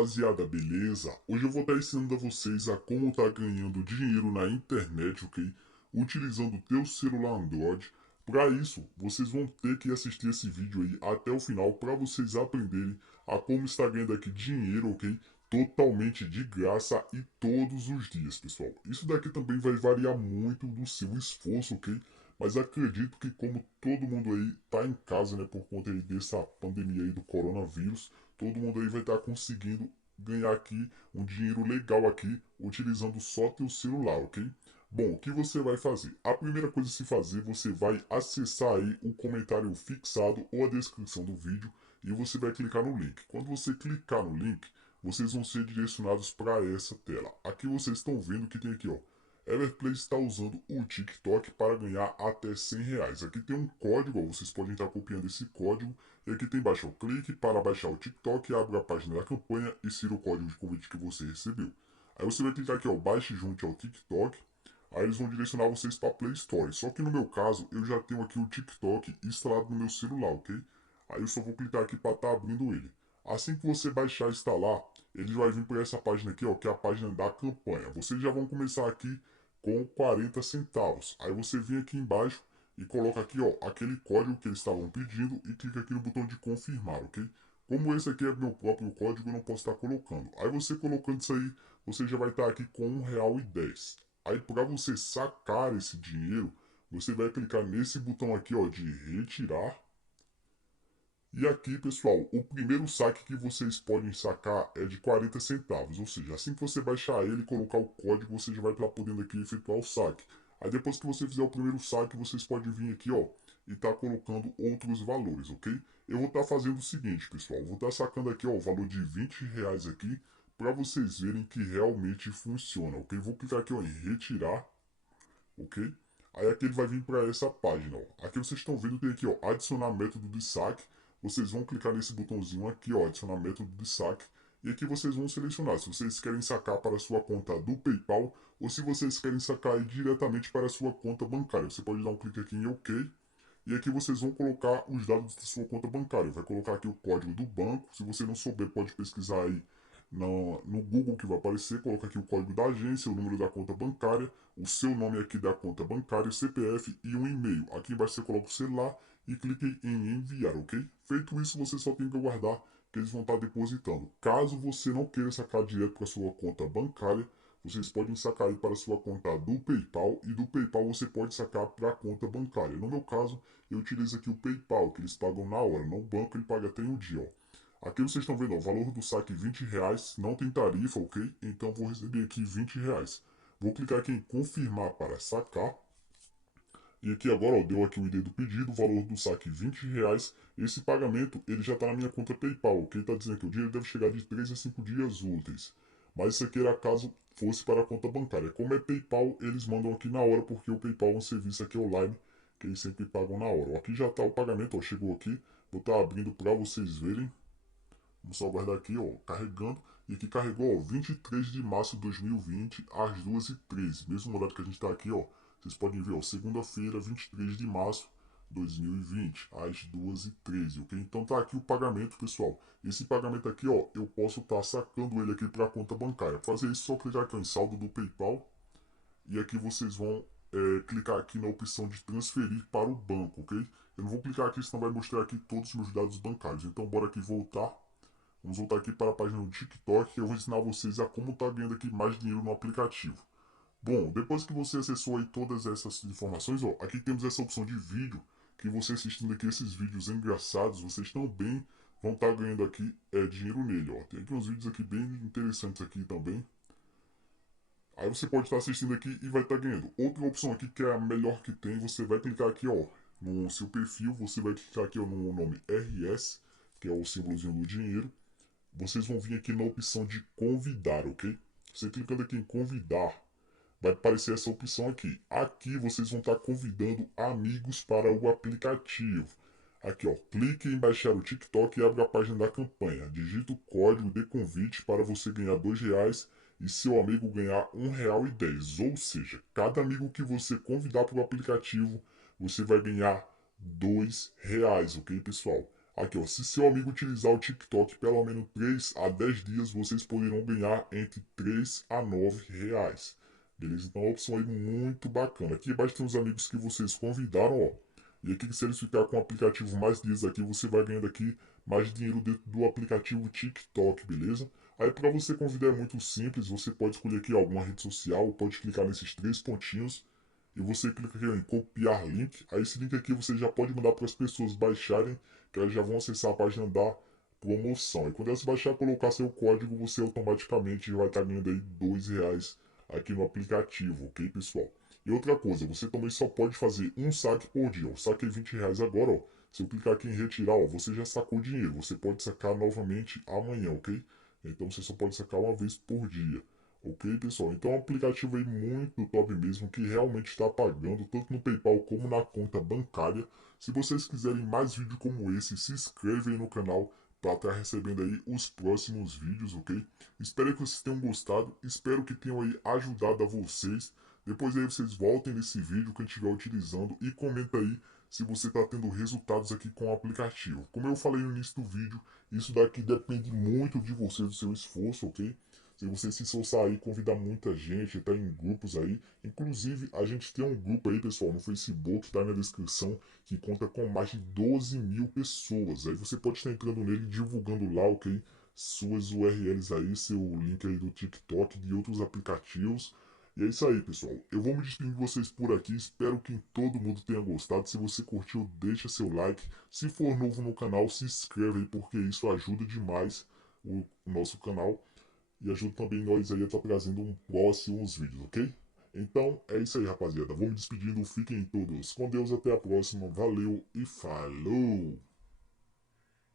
rapaziada, beleza? Hoje eu vou estar ensinando a vocês a como estar ganhando dinheiro na internet, ok? Utilizando o teu celular Android. Para isso, vocês vão ter que assistir esse vídeo aí até o final para vocês aprenderem a como estar ganhando aqui dinheiro, ok? Totalmente de graça e todos os dias, pessoal. Isso daqui também vai variar muito do seu esforço, ok? Mas acredito que como todo mundo aí tá em casa, né, por conta aí dessa pandemia aí do coronavírus, todo mundo aí vai estar conseguindo ganhar aqui um dinheiro legal aqui, utilizando só teu celular, ok? Bom, o que você vai fazer? A primeira coisa a se fazer, você vai acessar aí o comentário fixado ou a descrição do vídeo e você vai clicar no link. Quando você clicar no link, vocês vão ser direcionados para essa tela. Aqui vocês estão vendo que tem aqui, ó. Everplay está usando o TikTok para ganhar até R$ 100. Aqui tem um código, ó, vocês podem estar copiando esse código. E aqui tem embaixo, ó, clique para baixar o TikTok, abre a página da campanha e insira o código de convite que você recebeu. Aí você vai clicar aqui, ó, baixe junto ao TikTok. Aí eles vão direcionar vocês para Play Store. Só que no meu caso, eu já tenho aqui o TikTok instalado no meu celular, ok? Aí eu só vou clicar aqui para estar abrindo ele. Assim que você baixar e instalar, ele vai vir para essa página aqui, ó, que é a página da campanha. Vocês já vão começar aqui com 40 centavos. Aí você vem aqui embaixo e coloca aqui, ó, aquele código que eles estavam pedindo e clica aqui no botão de confirmar, ok? Como esse aqui é meu próprio código, eu não posso estar colocando. Aí você colocando isso aí, você já vai estar aqui com R$ 1,10. Aí para você sacar esse dinheiro, você vai clicar nesse botão aqui, ó, de retirar. E aqui, pessoal, o primeiro saque que vocês podem sacar é de 40 centavos, ou seja, assim que você baixar ele e colocar o código, você já vai estar podendo aqui efetuar o saque. Aí depois que você fizer o primeiro saque, vocês podem vir aqui, ó, e tá colocando outros valores, ok? Eu vou estar fazendo o seguinte, pessoal, vou estar sacando aqui, ó, o valor de R$ 20 aqui, para vocês verem que realmente funciona, ok? Vou clicar aqui, ó, em retirar, ok? Aí aqui ele vai vir para essa página, ó. Aqui vocês estão vendo, tem aqui, ó, adicionar método de saque. Vocês vão clicar nesse botãozinho aqui, ó, adicionar método de saque. E aqui vocês vão selecionar se vocês querem sacar para a sua conta do PayPal ou se vocês querem sacar diretamente para a sua conta bancária. Você pode dar um clique aqui em OK. E aqui vocês vão colocar os dados da sua conta bancária. Vai colocar aqui o código do banco. Se você não souber, pode pesquisar aí no Google que vai aparecer. Coloca aqui o código da agência, o número da conta bancária, o seu nome aqui da conta bancária, CPF e um e-mail. Aqui embaixo você coloca o celular e clique em enviar, ok? Feito isso, você só tem que aguardar que eles vão estar depositando. Caso você não queira sacar direto para sua conta bancária, vocês podem sacar aí para sua conta do PayPal e do PayPal você pode sacar para a conta bancária. No meu caso, eu utilizo aqui o PayPal, que eles pagam na hora. No banco ele paga até um dia, ó. Aqui vocês estão vendo, ó, o valor do saque R$ 20, não tem tarifa, ok? Então vou receber aqui R$ 20. Vou clicar aqui em confirmar para sacar. E aqui agora, ó, deu aqui o ID do pedido, o valor do saque R$ 20. Esse pagamento, ele já está na minha conta PayPal. Quem está dizendo que o dinheiro deve chegar de 3 a 5 dias úteis. Mas isso aqui era caso fosse para a conta bancária. Como é PayPal, eles mandam aqui na hora, porque o PayPal é um serviço aqui online, que eles sempre pagam na hora. Ó, aqui já está o pagamento, ó, chegou aqui. Vou estar abrindo para vocês verem. Vamos só aguardar aqui, ó, carregando. E aqui carregou, ó, 23 de março de 2020, às 2h13. Mesmo horário que a gente está aqui, ó. Vocês podem ver, ó, segunda-feira, 23 de março de 2020, às 2h13, ok? Então tá aqui o pagamento, pessoal. Esse pagamento aqui, ó, eu posso estar sacando ele aqui para a conta bancária. Para fazer isso, só clicar aqui em saldo do PayPal. E aqui vocês vão clicar aqui na opção de transferir para o banco, ok? Eu não vou clicar aqui, senão vai mostrar aqui todos os meus dados bancários. Então bora aqui voltar. Vamos voltar aqui para a página do TikTok e eu vou ensinar vocês a como estar ganhando aqui mais dinheiro no aplicativo. Bom, depois que você acessou aí todas essas informações, ó, aqui temos essa opção de vídeo, que você assistindo aqui esses vídeos engraçados, vocês também vão estar ganhando aqui dinheiro nele, ó. Tem aqui uns vídeos aqui bem interessantes aqui também. Aí você pode estar assistindo aqui e vai estar ganhando. Outra opção aqui que é a melhor que tem, você vai clicar aqui, ó, no seu perfil, você vai clicar aqui, ó, no nome RS, que é o símbolozinho do dinheiro. Vocês vão vir aqui na opção de convidar, ok? Você clicando aqui em convidar, vai aparecer essa opção aqui. Aqui vocês vão estar convidando amigos para o aplicativo. Aqui, ó, clique em baixar o TikTok e abre a página da campanha. Digita o código de convite para você ganhar R$ 2 e seu amigo ganhar R$ 1,10. Ou seja, cada amigo que você convidar para o aplicativo, você vai ganhar R$ 2, ok, pessoal? Aqui, ó, se seu amigo utilizar o TikTok pelo menos 3 a 10 dias, vocês poderão ganhar entre 3 a 9 reais. Beleza? Então é uma opção aí muito bacana. Aqui embaixo tem os amigos que vocês convidaram, ó. E aqui, se eles ficarem com o aplicativo mais dias aqui, você vai ganhando aqui mais dinheiro dentro do aplicativo TikTok, beleza? Aí para você convidar é muito simples, você pode escolher aqui alguma rede social, pode clicar nesses três pontinhos e você clica aqui em copiar link. Aí esse link aqui você já pode mandar para as pessoas baixarem, que elas já vão acessar a página da promoção. E quando elas baixar, colocar seu código, você automaticamente vai estar ganhando aí R$ 2 aqui no aplicativo, ok, pessoal? E outra coisa, você também só pode fazer um saque por dia. Eu saquei R$ 20 agora, ó. Se eu clicar aqui em retirar, ó, você já sacou dinheiro. Você pode sacar novamente amanhã, ok? Então você só pode sacar uma vez por dia. Ok, pessoal? Então é um aplicativo aí muito top mesmo, que realmente está pagando, tanto no PayPal como na conta bancária. Se vocês quiserem mais vídeos como esse, se inscreve aí no canal para estar recebendo aí os próximos vídeos, ok? Espero que vocês tenham gostado, espero que tenham aí ajudado a vocês. Depois aí vocês voltem nesse vídeo que a gente estiver utilizando e comenta aí se você está tendo resultados aqui com o aplicativo. Como eu falei no início do vídeo, isso daqui depende muito de você, do seu esforço, ok? Se você se esforçar aí, convidar muita gente, tá em grupos aí. Inclusive, a gente tem um grupo aí, pessoal, no Facebook, tá na descrição, que conta com mais de 12 mil pessoas. Aí você pode estar entrando nele, divulgando lá, ok? Suas URLs aí, seu link aí do TikTok, de outros aplicativos. E é isso aí, pessoal. Eu vou me despedir de vocês por aqui. Espero que todo mundo tenha gostado. Se você curtiu, deixa seu like. Se for novo no canal, se inscreve aí, porque isso ajuda demais o nosso canal. E ajuda também nós aí a estar trazendo próximos vídeos, ok? Então é isso aí, rapaziada. Vou me despedindo. Fiquem todos com Deus. Até a próxima. Valeu e falou!